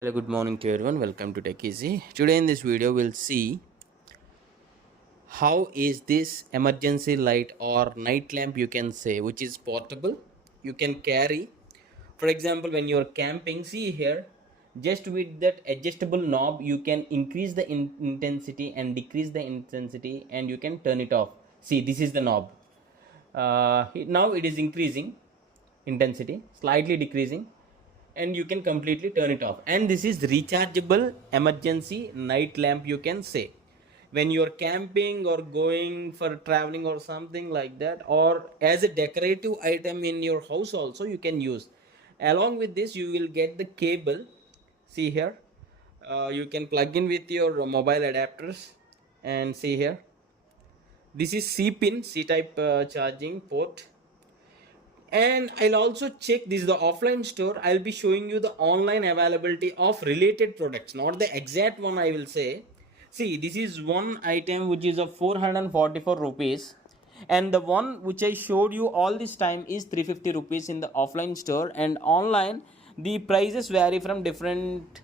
Hello, good morning to everyone. Welcome to Tech Easy. Today in this video, we'll see how is this emergency light or night lamp, you can say, which is portable. You can carry. For example, when you're camping, see here, just with that adjustable knob, you can increase the intensity and decrease the intensity, and you can turn it off. See, this is the knob. Now it is increasing intensity, slightly decreasing, and you can completely turn it off. And this is rechargeable emergency night lamp, you can say, when you're camping or going for traveling or something like that, or as a decorative item in your house also you can use. Along with this, you will get the cable. See here, you can plug in with your mobile adapters, and see here, this is C pin, C type charging port. And I'll also check, this is the offline store, I'll be showing you the online availability of related products, not the exact one, I will say. See, this is one item which is of 444 rupees, and the one which I showed you all this time is 350 rupees in the offline store. And online the prices vary from different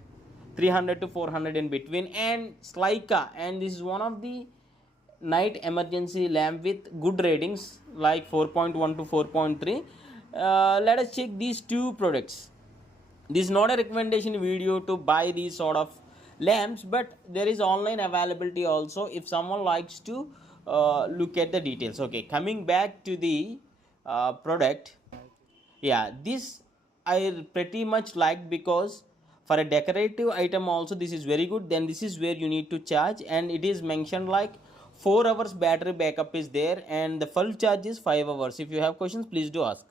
300 to 400 in between. And Slika, and this is one of the night emergency lamp with good ratings like 4.1 to 4.3. Let us check these two products. This is not a recommendation video to buy these sort of lamps, but there is online availability also if someone likes to look at the details. Okay, coming back to the product. Yeah, this I pretty much like, because for a decorative item also this is very good. Then this is where you need to charge, and it is mentioned like 4 hours battery backup is there, and the full charge is 5 hours. If you have questions, please do ask.